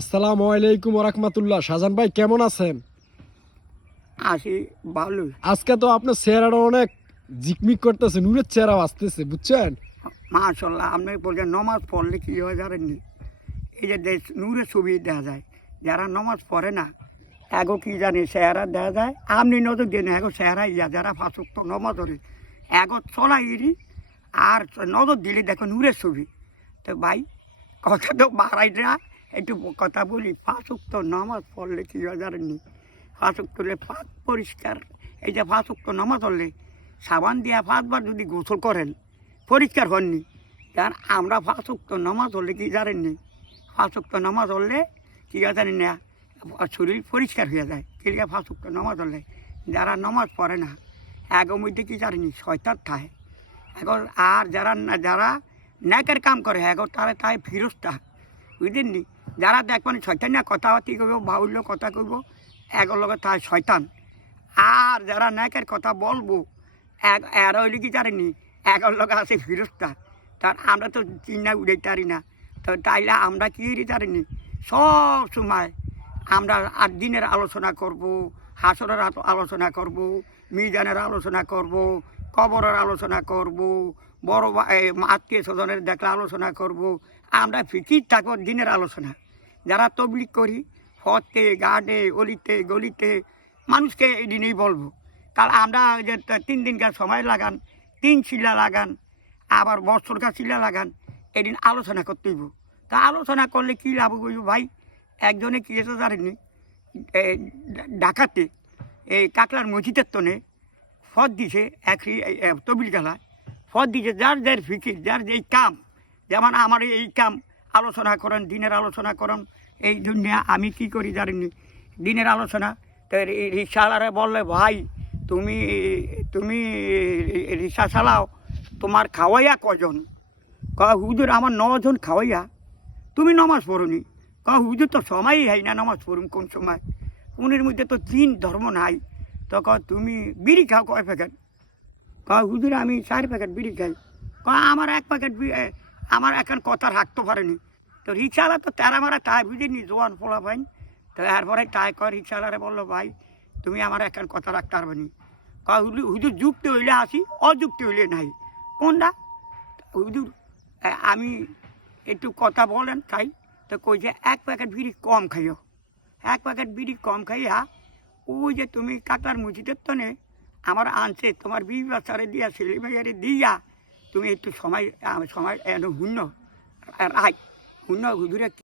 আসসালামু আলাইকুম রাহমাতুল্লাহ। শাহজাহান ভাই কেমন আছেন? আছি ভালোই। আজকে তো আপনার চেহারাটা অনেক ঝিকমিক করতেছে, নূরের চেহারা আসতেছে, বুঝছেন? মাশাল্লাহ, আপনি বলছেন নমাজ পড়লে কি হয় জানেননি? এই যে দেশ নূরের ছবি দেখা যায়, যারা নমাজ পড়ে না এগো কি জানি চেহারা দেখা যায়। আপনি নজর দিয়ে না এগো চেহারা ইয়া যারা ফাঁসুক্ত নমাজ ধরে এগো চলাইরি আর নজর দিলে দেখো নূরের ছবি। তো ভাই কথা তো বাড়াই না, একটু কথা বলি। ফাঁসুক্ত নমাজ পড়লে কি হয় জানেননি? ফাঁসুক্ত হলে পাক পরিষ্কার। এই যে ফাঁসুক্ত নমাজ পড়লে সাবান দিয়া 5 বার যদি গোসল করেন পরিষ্কার হননি। কারণ আমরা 5 ওয়াক্ত নামাজ হলে কি জানেননি? 5 ওয়াক্ত নামাজ হলে কি জানেন না, শরীর পরিষ্কার হয়ে যায়। কিলিয়া 5 ওয়াক্ত নামাজ হলে যারা নামাজ পড়ে না এগো মধ্যে কি জানেনি শয়তান থাকে এখন। আর যারা ন্যাকের কাম করে এগো তারা তাই ফিরোজটা, বুঝলেননি? যারা দেখবেন শয়তান কথাবার্তি করবো, বাহুল্য কথা করবো, এগোর লগে তাই শয়তান। আর যারা ন্যাকের কথা বলবো এরা হইলে কি জানেনি এগোর লগে আছে ফিরোজটা। তার আমরা তো চিন্তা উড়াইতে পারি না। তো তাইলে আমরা কি জানিনি সব সময় আমরা 8 দিনের আলোচনা করব, হাসরের আলোচনা করব, মিজানের আলোচনা করব, কবরের আলোচনা করব, বড় আত্মীয় স্বজনের দেখলে আলোচনা করব। আমরা ফিকির থাকবো দিনের আলোচনা। যারা তবলিগ করি ফতে গার্ডে অলিতে গলিতে মানুষকে এই দিনেই বলবো। কারণ আমরা যে 3 দিনকার সময় লাগান, 3 শিলা লাগান, আবার বৎসরকার শিলা লাগান, এদিন আলোচনা করতে হইব। তা আলোচনা করলে কী লাভ হইব ভাই? একজনে কী এসে জানেননি, ঢাকাতে এই কাকলার মসজিদের তনে ফদ দিছে এক তবিল গেলা ফদ দিছে যার যার ফিকির, যার যেই কাম। যেমন আমার এই কাম আলোচনা করেন, দিনের আলোচনা করেন। এই জন্য আমি কি করি জানেননি, দিনের আলোচনা। তো রিক্সাওয়ালারে বললে ভাই তুমি তুমি রিক্সা চালাও, তোমার খাওয়াইয়া কজন? হুজুর আমার 9 জন খাওয়াইয়া। তুমি নমাজ পড়ুনি? হুজুর তো সময়ই হয় না নমাজ পড়ুন কোন সময়, উনির মধ্যে তো 3 ধর্ম নাই। তো তুমি বিড়ি খাও কয় প্যাকেট? হুজুর আমি 4 প্যাকেট বিড়ি খাই। আমার 1 প্যাকেট আমার এখন কথা রাখতে পারেনি। তো রিক্সাওয়ালা তো তেরা মারা তাই বুঝিনি, জোয়ান ফোলা ভাই। তো এরপরে তাই কয় রিক্সাওয়ালারে বললো ভাই তুমি আমার এখন কথা রাখতে পারবে নি। হুজুর যুক্তি হইলে আসি, অযুক্তি হইলে নাই। কোনটা? হুজুর আমি একটু কথা বলেন খাই। তো কইছে 1 প্যাকেট বিড়ি কম খাইও, 1 প্যাকেট বিড়ি কম খাইয়া ওই যে তুমি কাটার মসজিদের তনে আমার আনছে তোমার 20 বাচ্চারে দিয়া ছেলে মেয়েরে দিয়া তুমি একটু সময় সময় শূন্য রাখ শূন্য হুজুরে